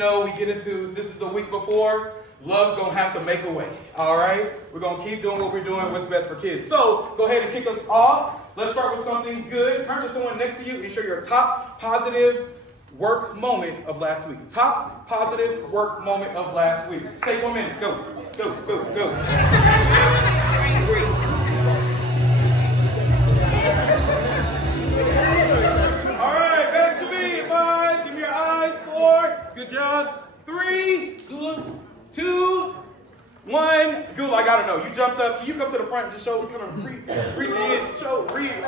know, we get into, this is the week before, love's gonna have to make a way, all right? We're gonna keep doing what we're doing, what's best for kids. So, go ahead and kick us off. Let's start with something good. Turn to someone next to you and share your top positive work moment of last week. Top positive work moment of last week. Take 1 minute. Go. Go, go, go. All right, back to me. 5. Give me your eyes. 4. Good job. 3. Good. 2. 1. Good. I gotta know. You jumped up. Can you come to the front and just show? Kind of read. I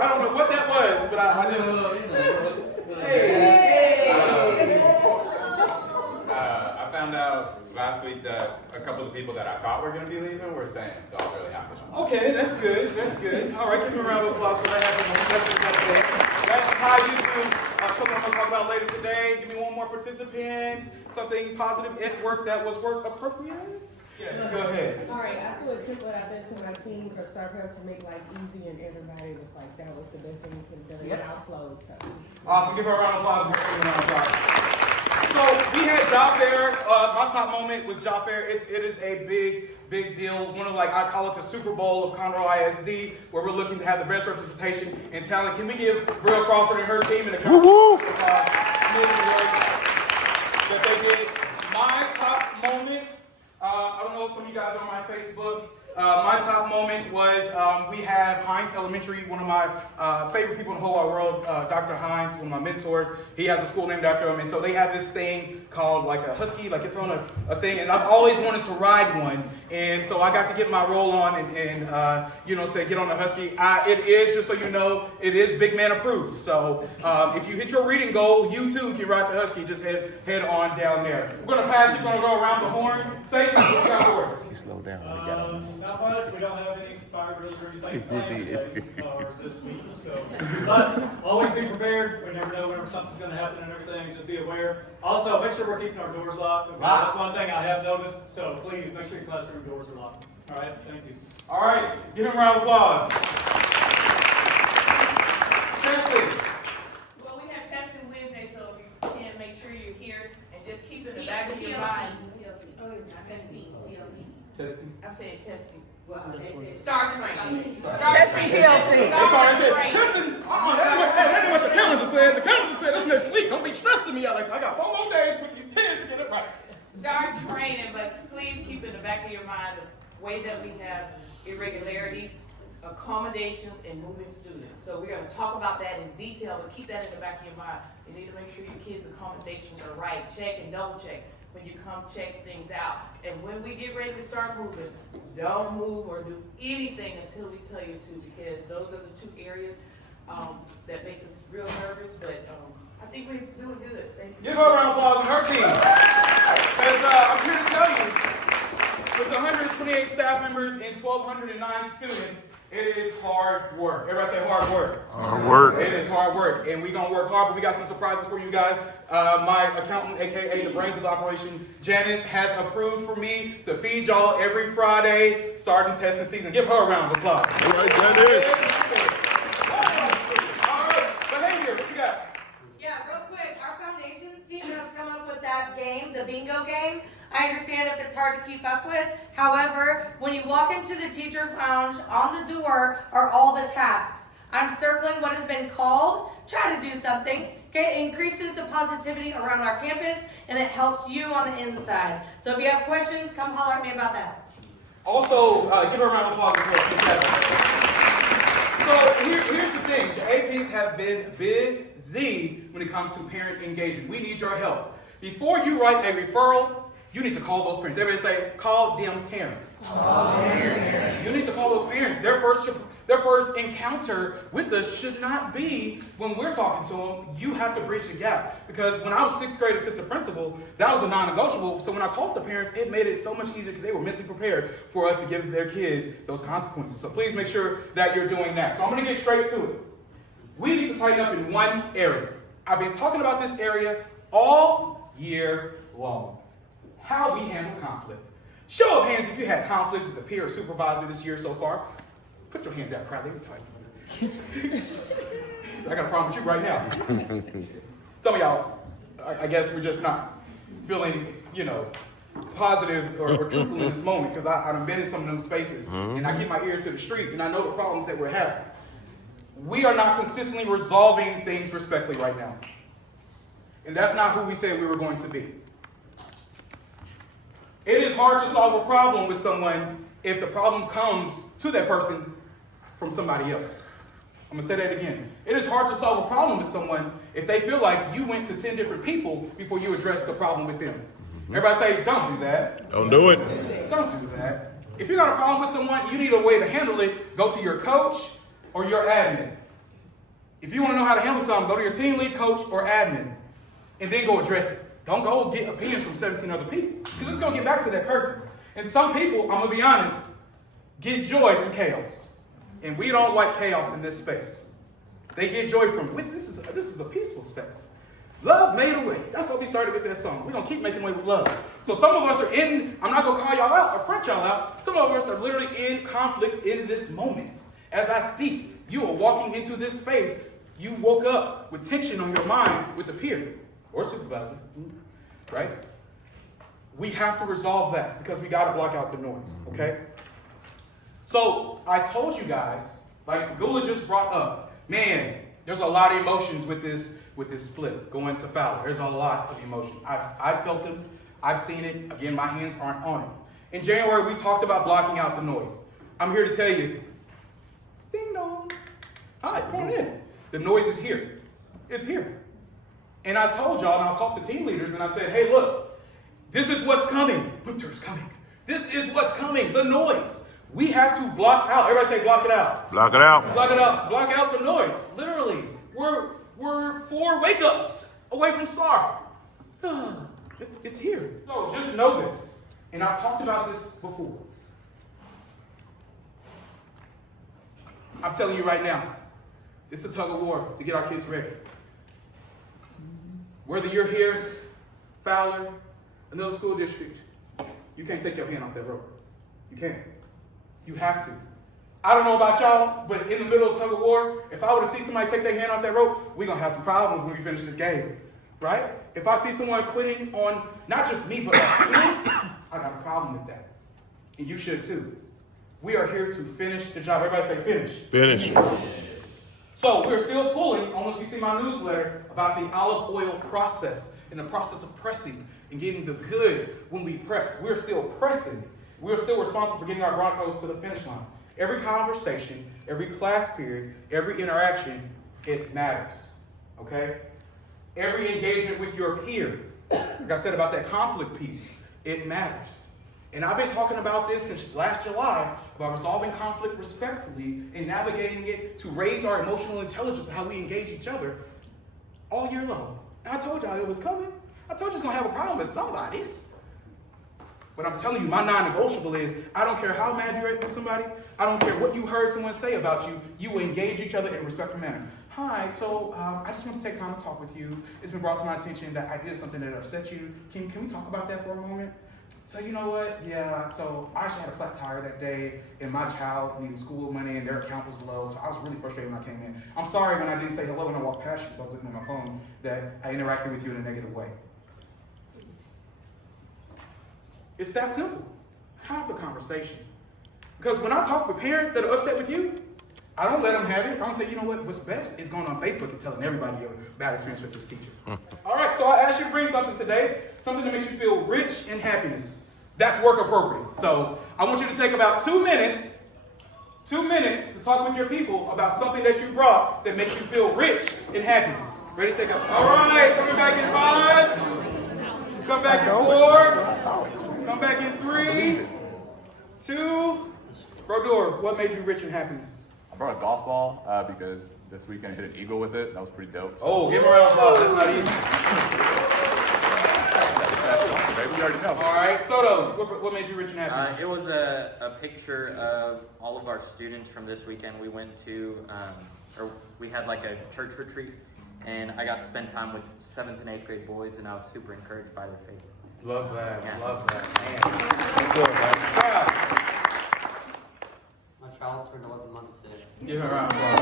don't know what that was, but I just. Hey. I found out last week that a couple of the people that I thought were going to be leaving were staying, so I was really happy. Okay, that's good. That's good. All right, give me a round of applause for that happening. That's high YouTube. Something I'm going to talk about later today. Give me one more participant. Something positive at work that was work appropriate. Yes, go ahead. All right, I threw a template out there to my team for Star Parents to make life easy, and everybody was like, that was the best thing we could have done. Yep. Outflowed. So. Awesome. Give her a round of applause. So we had job fair. My top moment was job fair. It is a big deal. One of I call it the Super Bowl of Conroe ISD, where we're looking to have the best representation and talent. Can we give Brielle Crawford and her team and the that they did? My top moment. I don't know if some of you guys are on my Facebook. My top moment was we have Hines Elementary, one of my favorite people in the whole wide world, Dr. Hines, one of my mentors. He has a school named after him, and so they have this thing called like a husky, like it's on a thing, and I've always wanted to ride one, and so I got to get my roll on and say get on the husky. It is, just so you know, it is big man approved. So if you hit your reading goal, you too can ride the husky. Just head on down there. We're gonna pass it. We're gonna go around the horn. Say what you got for us. Slow down. We got not much. We don't have any fire drills or anything planned today, or this week. So, but always be prepared. We never know whenever something's going to happen and everything. Just be aware. Also, make sure we're keeping our doors locked. Okay? That's one thing I have noticed. So please make sure your classroom doors are locked. All right. Thank you. All right. Give him a round of applause. Testing. Well, we have testing Wednesday, so if you can, make sure you're here and just keep in the back of your mind. Testing. I'm saying testing. Star training. Testing PLC. That's all I said. Testing. That ain't what the calendar said. The calendar said it's next week. Don't be stressing me out. I got 4 more days with these kids to get it right. Start training, but please keep in the back of your mind the way that we have irregularities, accommodations, and moving students. So we're going to talk about that in detail, but keep that in the back of your mind. You need to make sure your kids' accommodations are right. Check and double check when you come check things out. And when we get ready to start moving, don't move or do anything until we tell you to, because those are the 2 areas that make us real nervous. But I think we're doing good. Thank you. Give her a round of applause and her team. Because I'm here to tell you, with the 128 staff members and 1,209 students, it is hard work. Everybody say hard work. Hard work. It is hard work, and we're going to work hard, but we got some surprises for you guys. My accountant, a.k.a. the brains of the operation, Janice, has approved for me to feed y'all every Friday starting testing season. Give her a round of applause. All right, Janice. All right, behavior, what you got? Yeah, real quick, our foundations team has come up with that game, the bingo game. I understand if it's hard to keep up with. However, when you walk into the teacher's lounge, on the door are all the tasks. I'm circling what has been called. Try to do something. Okay, it increases the positivity around our campus, and it helps you on the inside. So if you have questions, come holler at me about that. Also, give her a round of applause as well. So here's the thing. The APs have been busy when it comes to parent engagement. We need your help. Before you write a referral, you need to call those parents. Everybody say, call them parents. You need to call those parents. Their first encounter with us should not be when we're talking to them. You have to bridge the gap. Because when I was 6th grade assistant principal, that was a non-negotiable. So when I called the parents, it made it so much easier because they were mentally prepared for us to give their kids those consequences. So please make sure that you're doing that. So I'm going to get straight to it. We need to tighten up in one area. I've been talking about this area all year long. How we handle conflict. Show of hands if you had conflict with a peer or supervisor this year so far. Put your hand down, crowd. They were tight. I got a problem with you right now. Some of y'all, I guess we're just not. feeling, positive or truthful in this moment because I've been in some of them spaces and I keep my ears to the street and I know the problems that we're having. We are not consistently resolving things respectfully right now. And that's not who we said we were going to be. It is hard to solve a problem with someone if the problem comes to that person from somebody else. I'm going to say that again. It is hard to solve a problem with someone if they feel like you went to 10 different people before you addressed the problem with them. Everybody say, don't do that. Don't do it. Don't do that. If you got a problem with someone, you need a way to handle it. Go to your coach or your admin. If you want to know how to handle something, go to your team lead, coach, or admin, and then go address it. Don't go get opinions from 17 other people, because it's going to get back to that person. And some people, I'm going to be honest, get joy from chaos. And we don't like chaos in this space. They get joy from, this is a peaceful space. Love made a way. That's what we started with that song. We're going to keep making way with love. So some of us are I'm not going to call y'all out or front y'all out. Some of us are literally in conflict in this moment. As I speak, you are walking into this space. You woke up with tension on your mind with a peer or supervisor, right? We have to resolve that because we got to block out the noise, okay? So I told you guys, like Gula just brought up, man, there's a lot of emotions with this split going to Fowler. There's a lot of emotions. I've felt them. I've seen it. Again, my hands aren't on it. In January, we talked about blocking out the noise. I'm here to tell you, ding dong. All right, come on in. The noise is here. It's here. And I told y'all, and I talked to team leaders, and I said, hey, look, this is what's coming. Winter's coming. This is what's coming, the noise. We have to block out. Everybody say block it out. Block it out. Block it out. Block out the noise. Literally. We're 4 wake-ups away from STAR. It's here. So just know this. And I've talked about this before. I'm telling you right now, it's a tug of war to get our kids ready. Whether you're here, Fowler, another school district, you can't take your hand off that rope. You can't. You have to. I don't know about y'all, but in the middle of tug of war, if I were to see somebody take their hand off that rope, we're going to have some problems when we finish this game, right? If I see someone quitting on not just me, but our kids, I got a problem with that. And you should too. We are here to finish the job. Everybody say finish. Finish. So we're still pulling, I don't know if you see my newsletter, about the olive oil process and the process of pressing and getting the good when we press. We're still pressing. We're still responsible for getting our Broncos to the finish line. Every conversation, every class period, every interaction, it matters, okay? Every engagement with your peer, like I said about that conflict piece, it matters. And I've been talking about this since last July, about resolving conflict respectfully and navigating it to raise our emotional intelligence and how we engage each other all year long. And I told y'all it was coming. I told you it's going to have a problem with somebody. But I'm telling you, my non-negotiable is, I don't care how mad you're at with somebody, I don't care what you heard someone say about you, you will engage each other in a respectful manner. Hi, so I just want to take time to talk with you. It's been brought to my attention that I did something that upset you. Can we talk about that for a moment? So you know what? Yeah, so I actually had a flat tire that day, and my child needed school money, and their account was low, so I was really frustrated when I came in. I'm sorry when I didn't say hello when I walked past you, because I was looking at my phone, that I interacted with you in a negative way. It's that simple. Have the conversation. Because when I talk with parents that are upset with you, I don't let them have it. I don't say, you know what, what's best is going on Facebook and telling everybody your bad experience with this teacher. All right, so I asked you to bring something today, something that makes you feel rich in happiness. That's work appropriate. So I want you to take about 2 minutes to talk with your people about something that you brought that makes you feel rich in happiness. Ready, to take up? All right, coming back in 5, come back in 4, come back in 3, 2, Brodeur, what made you rich in happiness? I brought a golf ball because this weekend I hit an eagle with it. That was pretty dope. Oh, give him a round of applause. That's not easy. We already know. All right, Soto, what made you rich in happiness? It was a picture of all of our students from this weekend. We went to, we had like a church retreat, and I got to spend time with 7th and 8th grade boys, and I was super encouraged by their faith. Love that. Yeah. Love that. Man. Good, man. My child turned 11 months today. Give her a round of applause.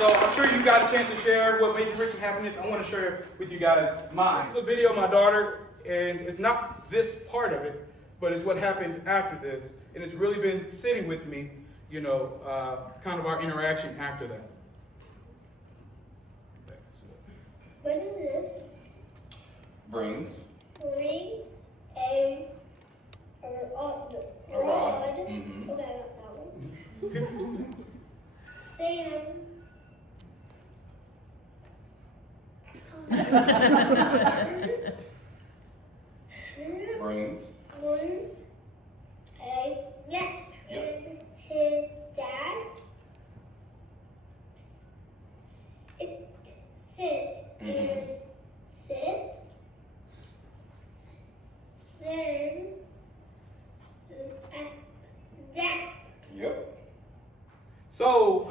So I'm sure you got a chance to share what made you rich in happiness. I want to share with you guys mine. This is a video of my daughter, and it's not this part of it, but it's what happened after this. And it's really been sitting with me, you know, kind of our interaction after that. What is this? Brings. Brings a rod. Mm-hmm. Okay, I got that one. Then Brings. brings a net. Yep. His dad sit and sit. Then that. Yep. So,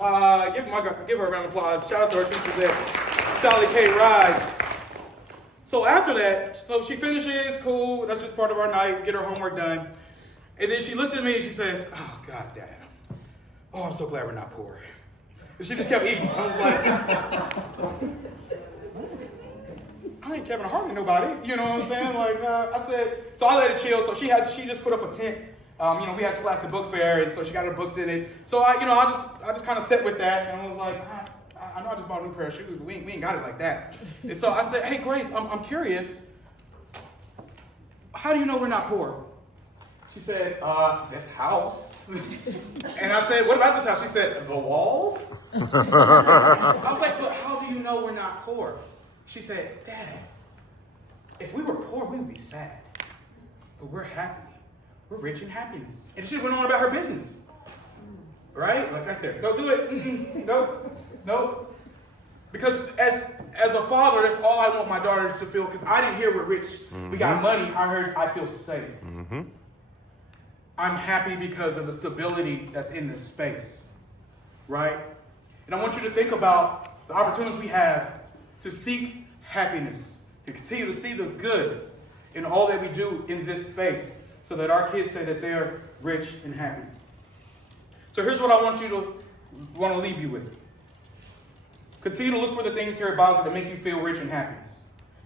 give her a round of applause. Shout out to our teachers at Sally K. Ride. So after that, so she finishes, cool, that's just part of our night, get her homework done. And then she looks at me and she says, oh, God, Dad. Oh, I'm so glad we're not poor. And she just kept eating. I was like, I ain't Kevin Hart with nobody. You know what I'm saying? Like, I said, so I let it chill. So she just put up a tent. You know, we had Scholastic Book Fair, and so she got her books in it. So I just kind of sat with that, and I was like, I know I just bought a new pair of shoes, but we ain't got it like that. And so I said, hey, Grace, I'm curious. How do you know we're not poor? She said, this house. And I said, what about this house? She said, the walls. I was like, but how do you know we're not poor? She said, Dad, if we were poor, we would be sad. But we're happy. We're rich in happiness. And she went on about her business. Right? Like right there. Don't do it. No. Because as a father, that's all I want my daughters to feel. Because I didn't hear we're rich. We got money. I heard I feel safe. I'm happy because of the stability that's in this space. Right? And I want you to think about the opportunities we have to seek happiness. To continue to see the good in all that we do in this space. So that our kids say that they're rich in happiness. So here's what I want to leave you with. Continue to look for the things here at Basel that make you feel rich in happiness.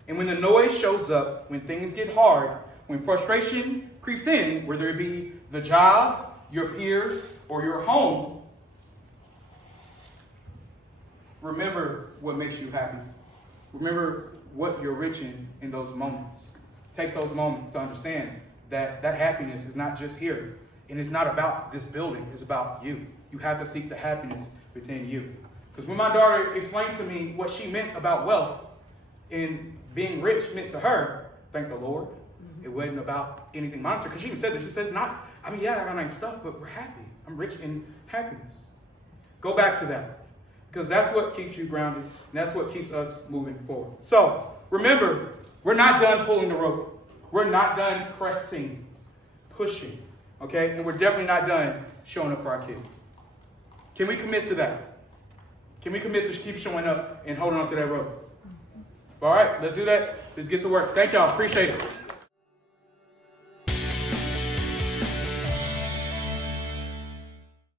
And when the noise shows up, when things get hard, when frustration creeps in, whether it be the job, your peers, or your home, remember what makes you happy. Remember what you're rich in those moments. Take those moments to understand that happiness is not just here. And it's not about this building. It's about you. You have to seek the happiness within you. Because when my daughter explained to me what she meant about wealth and being rich meant to her, thank the Lord, it wasn't about anything monetary. Because she even said this. She says, not, I mean, yeah, I got nice stuff, but we're happy. I'm rich in happiness. Go back to that. Because that's what keeps you grounded. And that's what keeps us moving forward. So, remember, we're not done pulling the rope. We're not done pressing, pushing, okay? And we're definitely not done showing up for our kids. Can we commit to that? Can we commit to keep showing up and holding on to that rope? All right, let's do that. Let's get to work. Thank y'all. Appreciate it.